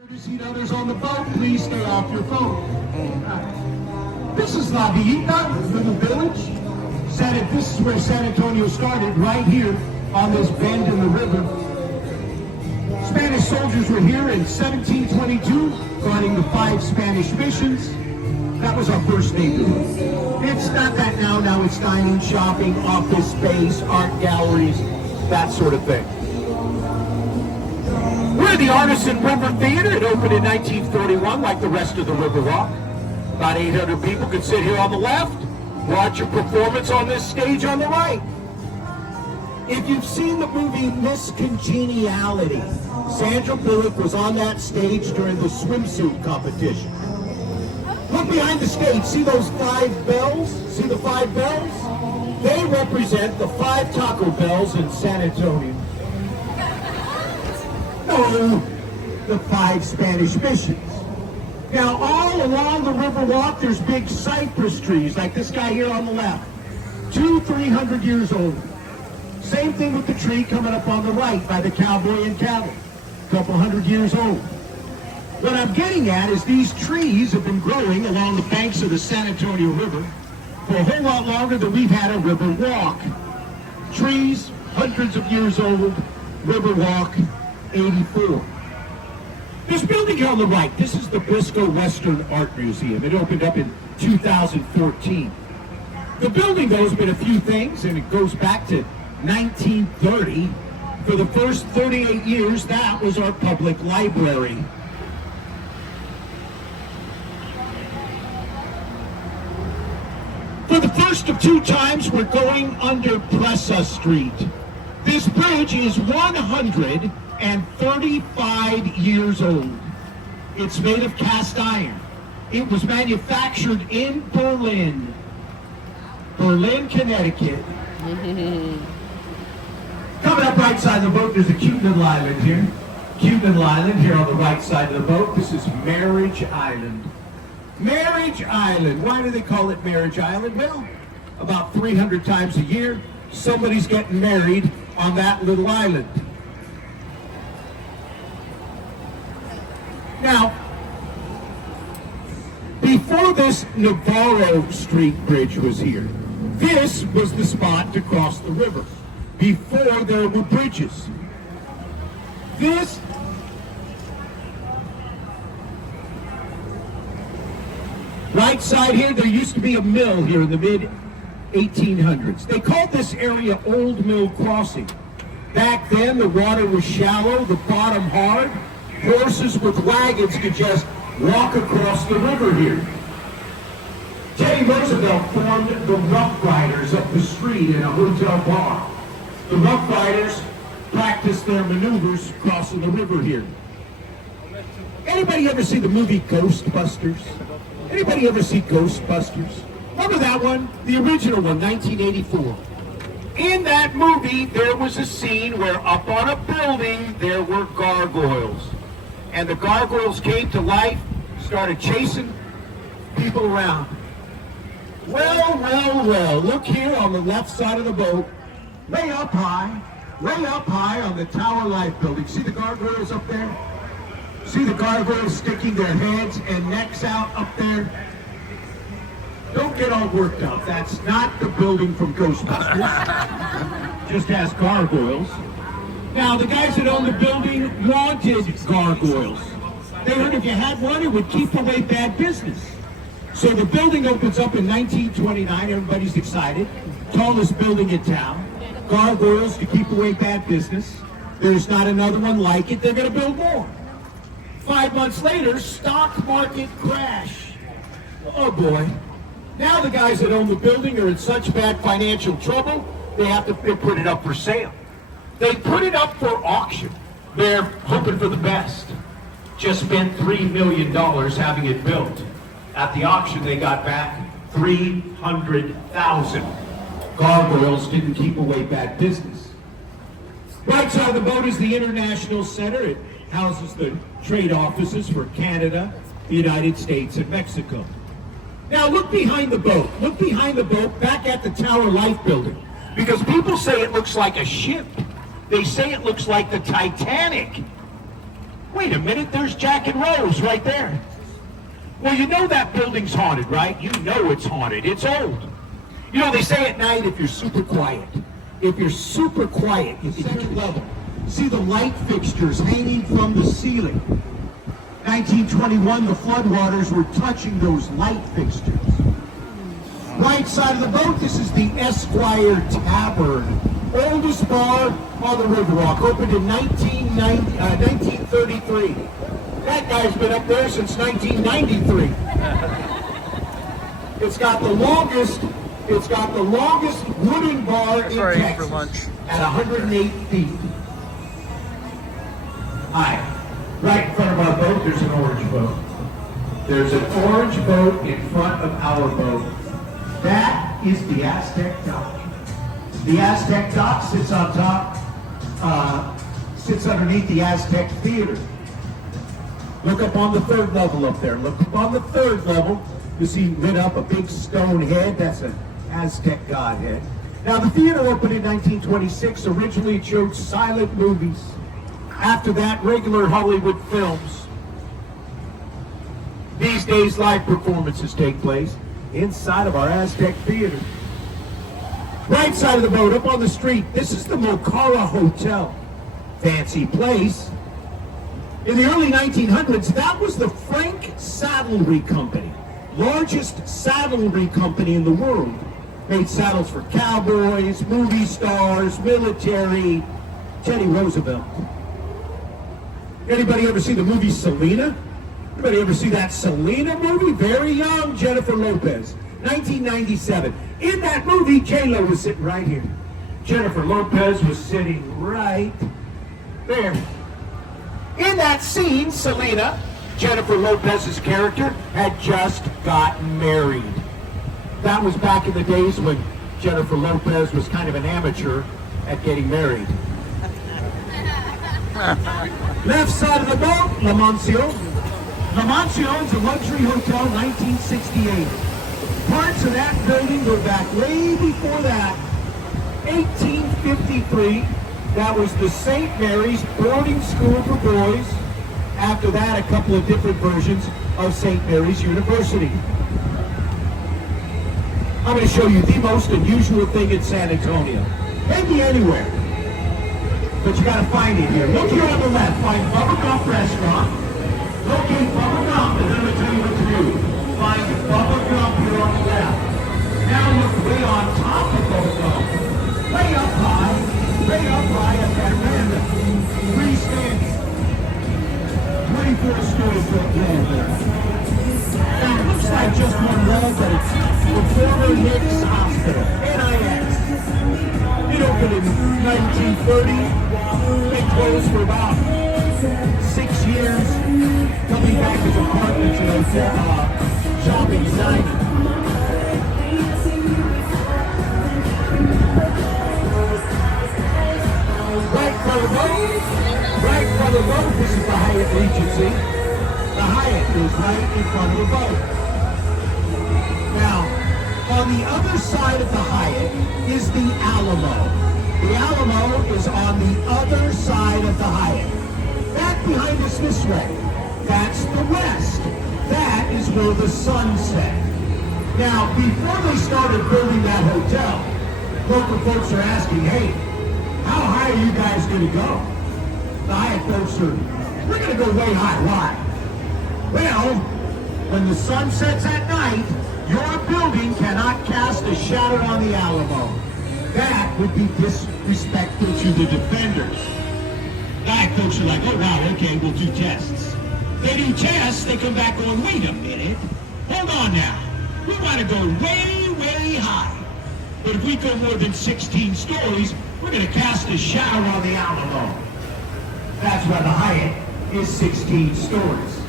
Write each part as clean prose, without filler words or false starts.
Courtesy others on the boat, please stay off your phone. This is La Villita, little village. This is where San Antonio started, right here on this bend in the river. Spanish soldiers were here in 1722, guarding the 5 Spanish missions. That was our first neighborhood. It's not that now. Now it's dining, shopping, office space, art galleries, that sort of thing. We're the Artisan River Theater. It opened in 1941, like the rest of the Riverwalk. About 800 people could sit here on the left, watch a performance on this stage on the right. If you've seen the movie Miss Congeniality, Sandra Bullock was on that stage during the swimsuit competition. Look behind the stage. See those 5 bells? See the 5 bells? They represent the 5 Taco Bells in San Antonio. No, the 5 Spanish missions. Now, all along the Riverwalk, there's big cypress trees, like this guy here on the left. 200-300 years old. Same thing with the tree coming up on the right by the cowboy and cattle. A couple hundred years old. What I'm getting at is these trees have been growing along the banks of the San Antonio River for a whole lot longer than we've had a river walk. Trees, hundreds of years old, Riverwalk, 84. This building here on the right, this is the Briscoe Western Art Museum. It opened up in 2014. The building, though, has been a few things, and it goes back to 1930. For the first 38 years, that was our public library. For the first of 2 times, we're going under Presa Street. This bridge is 135 years old. It's made of cast iron. It was manufactured in Berlin, Connecticut. Coming up right side of the boat, there's a cute little island here. Cute little island here on the right side of the boat. This is Marriage Island. Marriage Island. Why do they call it Marriage Island? Well, about 300 times a year, somebody's getting married on that little island. Now, before this Navarro Street Bridge was here, this was the spot to cross the river, before there were bridges. This right side here, there used to be a mill here in the mid-1800s. They called this area Old Mill Crossing. Back then, the water was shallow, the bottom hard. Horses with wagons could just walk across the river here. Teddy Roosevelt formed the Rough Riders up the street in a hotel bar. The Rough Riders practiced their maneuvers crossing the river here. Anybody ever see the movie Ghostbusters? Anybody ever see Ghostbusters? Remember that one? The original one, 1984. In that movie, there was a scene where up on a building, there were gargoyles. And the gargoyles came to life, started chasing people around. Well, look here on the left side of the boat, way up high on the Tower Life building. See the gargoyles up there? See the gargoyles sticking their heads and necks out up there? Don't get all worked up. That's not the building from Ghostbusters. Just ask gargoyles. Now, the guys that owned the building wanted gargoyles. They heard if you had one, it would keep away bad business. So the building opens up in 1929. Everybody's excited. Tallest building in town. Gargoyles to keep away bad business. There's not another one like it. They're going to build more. 5 months later, stock market crash. Oh boy. Now the guys that own the building are in such bad financial trouble, they have to put it up for sale. They put it up for auction. They're hoping for the best. Just spent $3 million having it built. At the auction, they got back $300,000. Gargoyles didn't keep away bad business. Right side of the boat is the International Center. It houses the trade offices for Canada, the United States, and Mexico. Now look behind the boat. Look behind the boat back at the Tower Life building. Because people say it looks like a ship. They say it looks like the Titanic. Wait a minute, there's Jack and Rose right there. Well, you know that building's haunted, right? You know it's haunted. It's old. You know, they say at night, if you're super quiet, you can second level. See the light fixtures hanging from the ceiling. 1921, the floodwaters were touching those light fixtures. Right side of the boat, this is the Esquire Tavern. Oldest bar on the Riverwalk, opened in 1933. That guy's been up there since 1993. It's got the longest wooden bar in Texas at 108 feet. Hi. Right in front of our boat, there's an orange boat. There's an orange boat in front of our boat. That is the Aztec Dock. The Aztec Dock sits on top, sits underneath the Aztec Theater. Look up on the third level up there. Look up on the third level. You see lit up a big stone head. That's an Aztec godhead. Now the theater opened in 1926. Originally it showed silent movies. After that, regular Hollywood films. These days, live performances take place inside of our Aztec Theater. Right side of the boat, up on the street, this is the Mocara Hotel. Fancy place. In the early 1900s, that was the Frank Saddlery Company. Largest saddlery company in the world. Made saddles for cowboys, movie stars, military, Teddy Roosevelt. Anybody ever see the movie Selena? Anybody ever see that Selena movie? Very young, Jennifer Lopez. 1997. In that movie, J-Lo was sitting right here. Jennifer Lopez was sitting right there. In that scene, Selena, Jennifer Lopez's character, had just gotten married. That was back in the days when Jennifer Lopez was kind of an amateur at getting married. Left side of the boat, La Mansion. La Mansion is a luxury hotel, 1968. Parts of that building go back way before that. 1853, that was the St. Mary's boarding school for boys. After that, a couple of different versions of St. Mary's University. I'm going to show you the most unusual thing in San Antonio. Maybe anywhere. But you got to find it here. Look here on the left. Find Bubba Gump Restaurant. Locate Bubba Gump, and then I'm going to tell you what to do. Find Bubba Gump here on the left. Now look way on top of Bubba Gump. Way up high at that veranda. Freestanding. 24-story brick wall there. Now it looks like just one wall, but it's the former Hicks Hospital, NIX. It opened in 1930. They closed for about 6 years, coming back as apartments and shopping and dining. Right front of the boat, this is the Hyatt Regency. The Hyatt is right in front of the boat. Now, on the other side of the Hyatt is the Alamo. The Alamo is on the other side of the Hyatt. Back behind us this way, that's the west. That is where the sun set. Now, before they started building that hotel, local folks are asking, hey, how high are you guys going to go? The Hyatt folks are, we're going to go way high. Why? Well, when the sun sets at night, your building cannot cast a shadow on the Alamo. That would be disrespectful to the defenders. The Hyatt folks are like, oh wow, okay, we'll do tests. They do tests, they come back going, wait a minute, hold on now. We want to go way, way high. But if we go more than 16 stories, we're going to cast a shadow on the Alamo. That's why the Hyatt is 16 stories.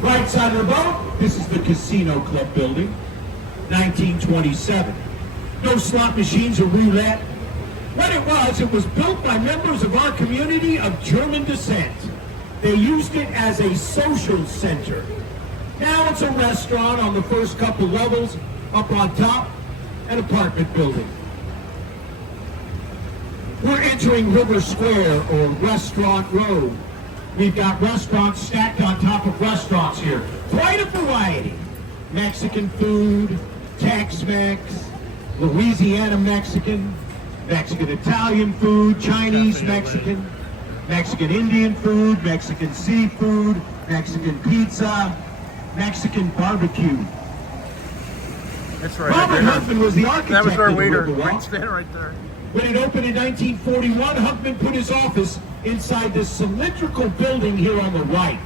Right side of the boat, this is the Casino Club building, 1927. No slot machines or roulette. What it was built by members of our community of German descent. They used it as a social center. Now it's a restaurant on the first couple levels, up on top, an apartment building. We're entering River Square or Restaurant Road. We've got restaurants stacked on top of restaurants here. Quite a variety. Mexican food, Tex-Mex, Louisiana Mexican, Mexican-Italian food, Chinese Mexican, Mexican-Indian food, Mexican seafood, Mexican pizza, Mexican barbecue. That's right. Robert Huffman was the architect. That was our of the waiter. Riverwalk. Stand right there. When it opened in 1941, Huffman put his office inside this cylindrical building here on the right.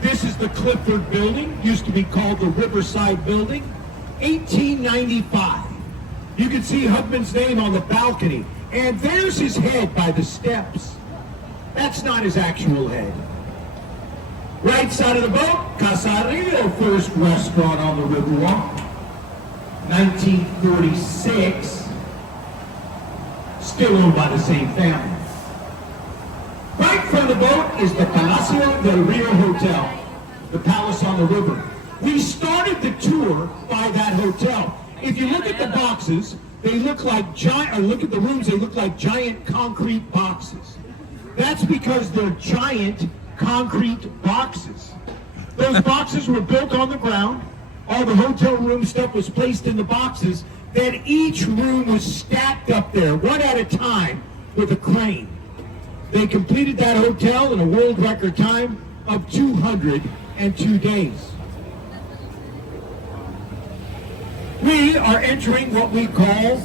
This is the Clifford Building, used to be called the Riverside Building, 1895. You can see Huffman's name on the balcony, and there's his head by the steps. That's not his actual head. Right side of the boat, Casarillo, first restaurant on the Riverwalk, 1946. Still owned by the same family. Right from the boat is the Palacio del Rio Hotel, the palace on the river. We started the tour by that hotel. If you look at the boxes, they look like giant, or look at the rooms, they look like giant concrete boxes. That's because they're giant concrete boxes. Those boxes were built on the ground. All the hotel room stuff was placed in the boxes. Then each room was stacked up there, one at a time, with a crane. They completed that hotel in a world record time of 202 days. We are entering what we call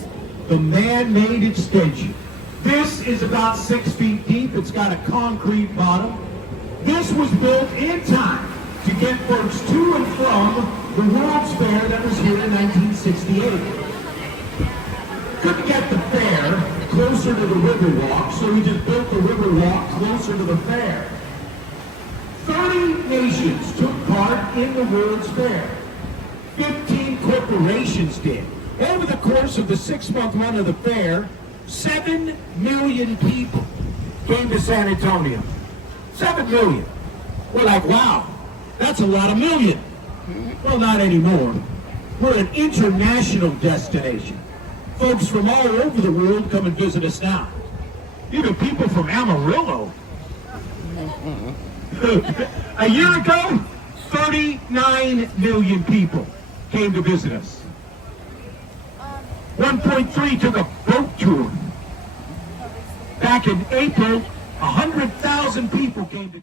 the man-made extension. This is about 6 feet deep. It's got a concrete bottom. This was built in time to get folks to and from the World's Fair that was here in 1968. Couldn't get the fair closer to the Riverwalk, so we just built the Riverwalk closer to the fair. 30 nations took part in the World's Fair. 15 corporations did. Over the course of the 6-month run of the fair, 7 million people came to San Antonio. 7 million. We're like, wow, that's a lot of million. Well, not anymore. We're an international destination. Folks from all over the world come and visit us now. Even people from Amarillo. A year ago, 39 million people came to visit us. 1.3 took a boat tour. Back in April, 100,000 people came to